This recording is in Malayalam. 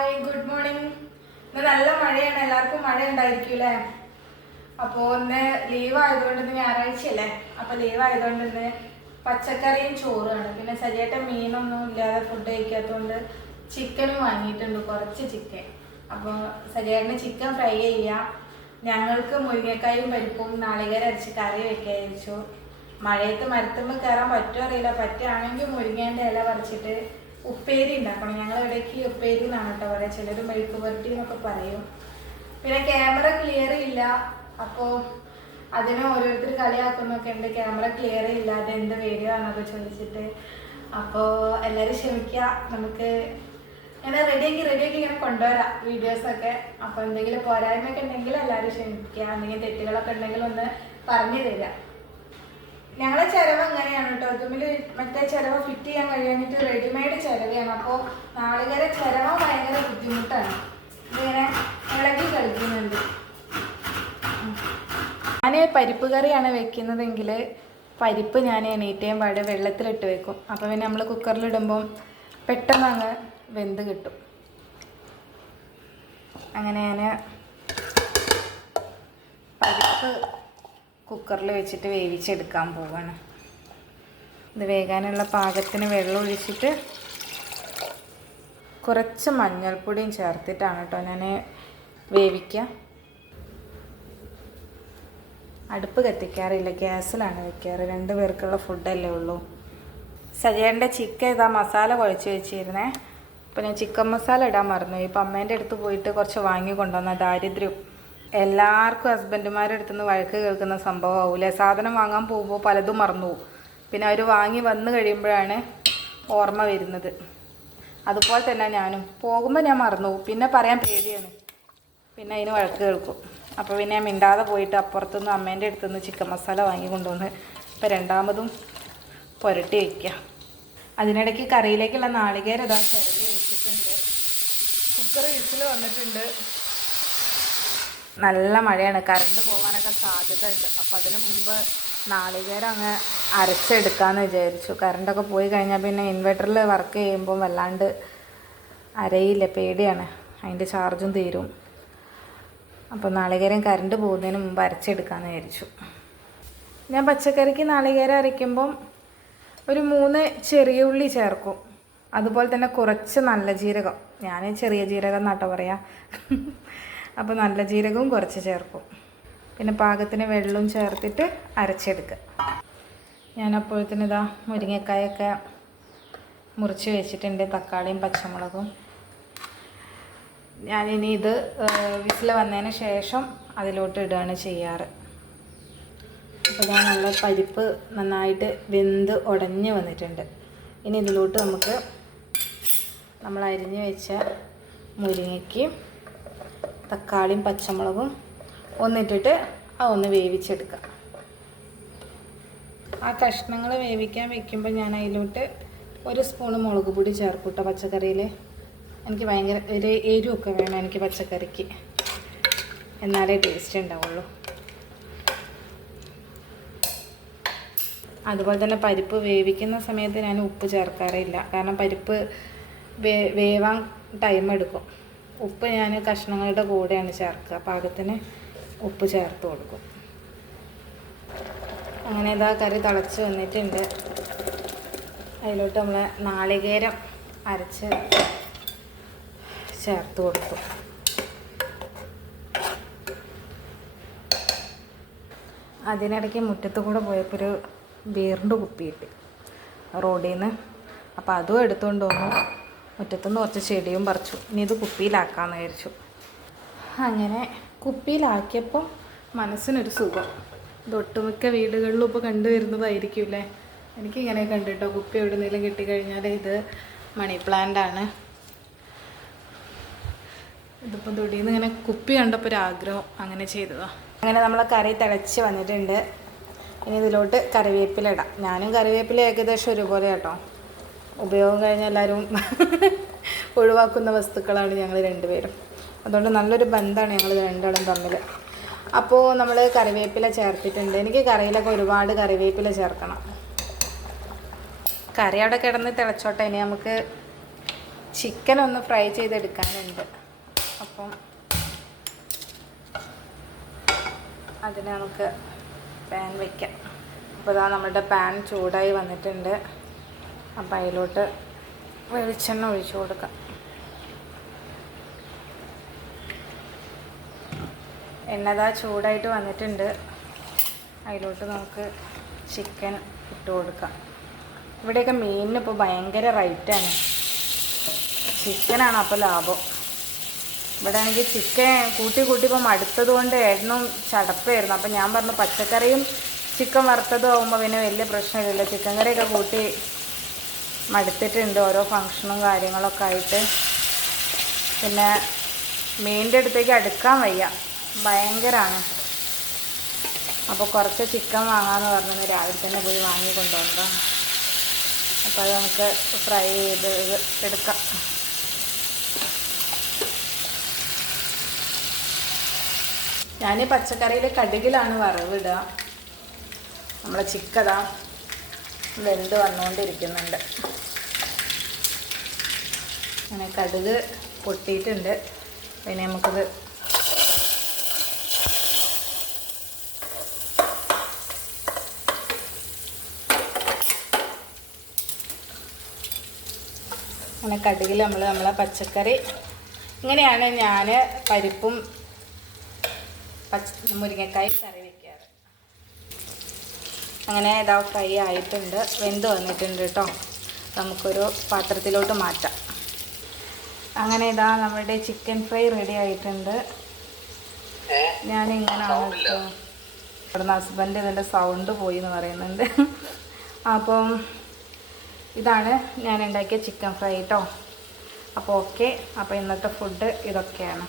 Hi good morning. ഇന്ന് നല്ല മഴയാണ്, എല്ലാവർക്കും മഴ ഉണ്ടായിരിക്കൂലേ. അപ്പോൾ ഇന്ന് ലീവ് ആയതുകൊണ്ട് ഇന്ന് ഞായറാഴ്ചയല്ലേ, അപ്പോൾ ലീവ് ആയതുകൊണ്ട് ഇന്ന് പച്ചക്കറിയും ചോറുമാണ്. പിന്നെ സരിയായിട്ട് മീനൊന്നും ഇല്ലാതെ ഫുഡ് കഴിക്കാത്തതുകൊണ്ട് ചിക്കനും വാങ്ങിയിട്ടുണ്ട്, കുറച്ച് ചിക്കൻ. അപ്പോൾ സരിയായിട്ട് ചിക്കൻ ഫ്രൈ ചെയ്യുക. ഞങ്ങൾക്ക് മുരിങ്ങക്കായും പരിപ്പും നാളികേരം അരച്ച് കറി വെക്കാൻ വെച്ചു. മഴയത്ത് മരത്തുമ്പോൾ കയറാൻ പറ്റുമോ അറിയില്ല, പറ്റുകയാണെങ്കിൽ മുരിങ്ങേൻ്റെ ഇല പറിച്ചിട്ട് ഉപ്പേരി ഉണ്ടാക്കണം. ഞങ്ങൾ ഇടയ്ക്ക് ഉപ്പേരി എന്നാണ് കേട്ടോ പറയുക, ചിലർ മെഴുക്ക് പുരട്ടി എന്നൊക്കെ പറയും. പിന്നെ ക്യാമറ ക്ലിയർ ഇല്ല, അപ്പോൾ അതിനെ ഓരോരുത്തർ കളിയാക്കുന്നൊക്കെ ഉണ്ട്. ക്യാമറ ക്ലിയർ ഇല്ലാതെ എന്ത് വീഡിയോ ആണൊക്കെ ചോദിച്ചിട്ട്. അപ്പോൾ എല്ലാവരും ക്ഷമിക്കുക, നമുക്ക് ഇങ്ങനെ റെഡിയാക്കി ഇങ്ങനെ കൊണ്ടുവരാം വീഡിയോസൊക്കെ. അപ്പോൾ എന്തെങ്കിലും പോരായ്മയൊക്കെ ഉണ്ടെങ്കിൽ എല്ലാവരും ക്ഷമിക്കുക, എന്തെങ്കിലും തെറ്റുകളൊക്കെ ഉണ്ടെങ്കിൽ ഒന്ന് പറഞ്ഞു തരിക. ഞങ്ങളെ ചിലവ് എങ്ങനെയാണ് കേട്ടോ, അതുമിൽ മറ്റേ ചിലവ് ഫിറ്റ് ചെയ്യാൻ കഴിയാഞ്ഞിട്ട് റെഡിമെയ്ഡ് ചിലവയാണ്. അപ്പോൾ നാളികേര ചിലവ് ഭയങ്കര ബുദ്ധിമുട്ടാണ്, ഇതിങ്ങനെ ഇളകി കളിക്കുന്നുണ്ട്. ഞാൻ പരിപ്പ് കറിയാണ് വെക്കുന്നതെങ്കിൽ പരിപ്പ് ഞാൻ എണീറ്റേം പാട് വെള്ളത്തിലിട്ട് വെക്കും. അപ്പോൾ പിന്നെ നമ്മൾ കുക്കറിലിടുമ്പം പെട്ടെന്ന് അങ്ങ് വെന്ത് കിട്ടും. അങ്ങനെ ഞാൻ പരിപ്പ് കുക്കറിൽ വെച്ചിട്ട് വേവിച്ചെടുക്കാൻ പോവാണ്. ഇത് വേകാനുള്ള പാകത്തിന് വെള്ളം ഒഴിച്ചിട്ട് കുറച്ച് മഞ്ഞൾപ്പൊടിയും ചേർത്തിട്ടാണ് കേട്ടോ ഞാൻ വേവിക്കുക. അടുപ്പ് കത്തിക്കാറില്ല, ഗ്യാസിലാണ് വെക്കാറ്. 2 പേർക്കുള്ള ഫുഡല്ലേ ഉള്ളൂ. സജേൻ്റെ ചിക്കൻ ഇതാ മസാല കുഴച്ച് വെച്ചിരുന്നേ. അപ്പോൾ ഞാൻ ചിക്കൻ മസാല ഇടാൻ മറന്നു. ഇപ്പം അമ്മേൻ്റെ അടുത്ത് പോയിട്ട് കുറച്ച് വാങ്ങി കൊണ്ടുവന്ന ദാരിദ്ര്യം. എല്ലാവർക്കും ഹസ്ബൻഡുമാരുടെ അടുത്തുനിന്ന് വഴക്ക് കേൾക്കുന്ന സംഭവമാവൂലേ. സാധനം വാങ്ങാൻ പോകുമ്പോൾ പലതും മറന്നു പോകും, പിന്നെ അവർ വാങ്ങി വന്നു കഴിയുമ്പോഴാണ് ഓർമ്മ വരുന്നത്. അതുപോലെ തന്നെ ഞാനും പോകുമ്പോൾ ഞാൻ മറന്നു പോകും, പിന്നെ പറയാൻ പേടിയാണ്, പിന്നെ അതിന് വഴക്ക് കേൾക്കും. അപ്പോൾ പിന്നെ ഞാൻ മിണ്ടാതെ പോയിട്ട് അപ്പുറത്തുനിന്ന് അമ്മേൻ്റെ അടുത്തുനിന്ന് ചിക്കൻ മസാല വാങ്ങി കൊണ്ടുവന്ന് ഇപ്പോൾ രണ്ടാമതും പുരട്ടി വയ്ക്കുക. അതിനിടയ്ക്ക് കറിയിലേക്കുള്ള നാളികേരം ഇതാ ചിരവി വെച്ചിട്ടുണ്ട്. കുക്കർ വിസിൽ വന്നിട്ടുണ്ട്. നല്ല മഴയാണ്, കറണ്ട് പോകാനൊക്കെ സാധ്യത ഉണ്ട്. അപ്പോൾ അതിന് മുമ്പ് നാളികേരം അങ്ങ് അരച്ചെടുക്കാമെന്ന് വിചാരിച്ചു. കറണ്ടൊക്കെ പോയി കഴിഞ്ഞാൽ പിന്നെ ഇൻവെർട്ടറിൽ വർക്ക് ചെയ്യുമ്പോൾ വല്ലാണ്ട് അരയില്ല, പേടിയാണ്, അതിൻ്റെ ചാർജും തീരും. അപ്പോൾ നാളികേരം കറണ്ട് പോകുന്നതിന് മുമ്പ് അരച്ചെടുക്കാമെന്ന് വിചാരിച്ചു. ഞാൻ പച്ചക്കറിക്ക് നാളികേരം അരയ്ക്കുമ്പം ഒരു 3 ചെറിയ ഉള്ളി ചേർക്കും. അതുപോലെ തന്നെ കുറച്ച് നല്ല ജീരകം, ഞാൻ ചെറിയ ജീരകം എന്നാട്ടോ പറയാം. അപ്പോൾ നല്ല ജീരകവും കുറച്ച് ചേർക്കും. പിന്നെ പാകത്തിന് വെള്ളവും ചേർത്തിട്ട് അരച്ചെടുക്കുക. ഞാൻ അപ്പോഴത്തേന് ഇതാ മുരിങ്ങക്കായൊക്കെ മുറിച്ച് വെച്ചിട്ടുണ്ട്, തക്കാളിയും പച്ചമുളകും. ഞാനിനി ഇത് വിസിൽ വന്നതിന് ശേഷം അതിലോട്ട് ഇടുകയാണ് ചെയ്യാറ്. അപ്പോൾ ഞാൻ നല്ല പരിപ്പ് നന്നായിട്ട് വെന്ത് ഉടഞ്ഞ് വന്നിട്ടുണ്ട്. ഇനി ഇതിലോട്ട് നമുക്ക് നമ്മൾ അരിഞ്ഞ് വെച്ച മുരിങ്ങയ്ക്കും തക്കാളിയും പച്ചമുളകും ഒന്നിട്ടിട്ട് ഒന്ന് വേവിച്ചെടുക്കാം. ആ കഷ്ണങ്ങൾ വേവിക്കാൻ വെക്കുമ്പോൾ ഞാൻ അതിലോട്ട് 1 സ്പൂണ് മുളക് പൊടി ചേർക്കും കേട്ടോ. പച്ചക്കറിയിൽ എനിക്ക് ഭയങ്കര ഒരു എരിവൊക്കെ വേണം എനിക്ക് പച്ചക്കറിക്ക്, എന്നാലേ ടേസ്റ്റ് ഉണ്ടാവുള്ളൂ. അതുപോലെ തന്നെ പരിപ്പ് വേവിക്കുന്ന സമയത്ത് ഞാൻ ഉപ്പ് ചേർക്കാറില്ല, കാരണം പരിപ്പ് വേവാൻ ടൈം എടുക്കും. ഉപ്പ് ഞാൻ കഷ്ണങ്ങളുടെ കൂടെയാണ് ചേർക്കുക, പാകത്തിന് ഉപ്പ് ചേർത്ത് കൊടുക്കും. അങ്ങനെ ഇതാ കറി തിളച്ച് വന്നിട്ടുണ്ട്. അതിലോട്ട് നമ്മൾ നാളികേരം അരച്ച് ചേർത്ത് കൊടുക്കും. അതിനിടയ്ക്ക് മുറ്റത്ത് കൂടെ പോയപ്പോൾ ഒരു ബീറിൻ്റെ കുപ്പി കിട്ടി റോഡിൽ നിന്ന്. അപ്പോൾ അതും എടുത്തുകൊണ്ട് വന്നു. മുറ്റത്തുനിന്ന് കുറച്ച് ചെടിയും പറിച്ചു. ഇനി ഇത് കുപ്പിയിലാക്കാമെന്ന് വിചാരിച്ചു. അങ്ങനെ കുപ്പിയിലാക്കിയപ്പോൾ മനസ്സിനൊരു സുഖം. ഇത് ഒട്ടുമിക്ക വീടുകളിലും ഇപ്പോൾ കണ്ടുവരുന്നതായിരിക്കുമല്ലേ. എനിക്കിങ്ങനെ കണ്ടിട്ടോ, കുപ്പി എവിടെയെങ്കിലും കിട്ടിക്കഴിഞ്ഞാൽ ഇത് മണി പ്ലാന്റാണ്. ഇതിപ്പോൾ തൊടിയിൽ നിന്ന് ഇങ്ങനെ കുപ്പി കണ്ടപ്പോൾ ഒരു ആഗ്രഹം, അങ്ങനെ ചെയ്തതാണ്. അങ്ങനെ നമ്മൾ കറി തിളച്ച് വന്നിട്ടുണ്ട്. ഇനി ഇതിലോട്ട് കറിവേപ്പില ഇടാം. ഞാനും കറിവേപ്പില ഏകദേശം ഒരുപോലെ കേട്ടോ. ഉപയോഗം കഴിഞ്ഞാൽ എല്ലാവരും ഒഴിവാക്കുന്ന വസ്തുക്കളാണ് ഞങ്ങൾ 2 പേരും. അതുകൊണ്ട് നല്ലൊരു ബന്ധമാണ് ഞങ്ങൾ 2 ആളും തമ്മിൽ. അപ്പോൾ നമ്മൾ കറിവേപ്പില ചേർത്തിട്ടുണ്ട്. എനിക്ക് കറിയിലൊക്കെ ഒരുപാട് കറിവേപ്പില ചേർക്കണം. കറി അവിടെ കിടന്ന് തിളച്ചോട്ടെ. ഇനി നമുക്ക് ചിക്കൻ ഒന്ന് ഫ്രൈ ചെയ്തെടുക്കാനുണ്ട്. അപ്പം അതിന് നമുക്ക് പാൻ വയ്ക്കാം. അപ്പോൾ ഇതാ നമ്മുടെ പാൻ ചൂടായി വന്നിട്ടുണ്ട്. അപ്പം അതിലോട്ട് വെളിച്ചെണ്ണ ഒഴിച്ചു കൊടുക്കാം. എണ്ണ ചൂടായിട്ട് വന്നിട്ടുണ്ട്. അതിലോട്ട് നമുക്ക് ചിക്കൻ ഇട്ട് കൊടുക്കാം. ഇവിടെയൊക്കെ മീനിന് ഇപ്പോൾ ഭയങ്കര റേറ്റാണ്. ചിക്കനാണ് അപ്പോൾ ലാഭം. ഇവിടെ ആണെങ്കിൽ ചിക്കൻ കൂട്ടി ഇപ്പോൾ മടുത്തത് കൊണ്ട് ഏട്ടനും ചടപ്പായിരുന്നു. അപ്പം ഞാൻ പറഞ്ഞു പച്ചക്കറിയും ചിക്കൻ വറുത്തതും ആകുമ്പോൾ പിന്നെ വലിയ പ്രശ്നമില്ലല്ലോ. ചിക്കൻ കറിയൊക്കെ കൂട്ടി മടുത്തിട്ടുണ്ട് ഓരോ ഫങ്ഷനും കാര്യങ്ങളൊക്കെ ആയിട്ട്. പിന്നെ മീനിൻ്റെ അടുത്തേക്ക് അടുക്കാൻ വയ്യ, ഭയങ്കരമാണ്. അപ്പോൾ കുറച്ച് ചിക്കൻ വാങ്ങാമെന്ന് പറഞ്ഞു രാവിലെ തന്നെ പോയി വാങ്ങി കൊണ്ടുവന്നതാണ്. അപ്പോൾ അത് നമുക്ക് ഫ്രൈ ചെയ്ത് എടുക്കാം. ഞാൻ പച്ചക്കറിയിൽ കടുകിലാണ് വറവിടുക. നമ്മളെ ചിക്കൻ വെന്ത് വന്നുകൊണ്ടിരിക്കുന്നുണ്ട്. അങ്ങനെ കടുക് പൊട്ടിയിട്ടുണ്ട്. പിന്നെ നമുക്കിത് അങ്ങനെ കടുകിൽ നമ്മളെ പച്ചക്കറി ഇങ്ങനെയാണ് ഞാൻ പരിപ്പും മുരിങ്ങക്കായും കറി വയ്ക്കാറ്. അങ്ങനെ ഇതാ ഫ്രൈ ആയിട്ടുണ്ട്, വെന്ത് വന്നിട്ടുണ്ട് കേട്ടോ. നമുക്കൊരു പാത്രത്തിലോട്ട് മാറ്റാം. അങ്ങനെ ഇതാ നമ്മുടെ ചിക്കൻ ഫ്രൈ റെഡി ആയിട്ടുണ്ട്. ഞാനിങ്ങനെയാണ് കേട്ടോ. ഇവിടുന്ന് ഹസ്ബൻഡ് ഇതിൻ്റെ സൗണ്ട് പോയി എന്ന് പറയുന്നുണ്ട്. അപ്പം ഇതാണ് ഞാൻ ഉണ്ടാക്കിയ ചിക്കൻ ഫ്രൈ കേട്ടോ. അപ്പോൾ ഓക്കെ. അപ്പോൾ ഇന്നത്തെ ഫുഡ് ഇതൊക്കെയാണ്.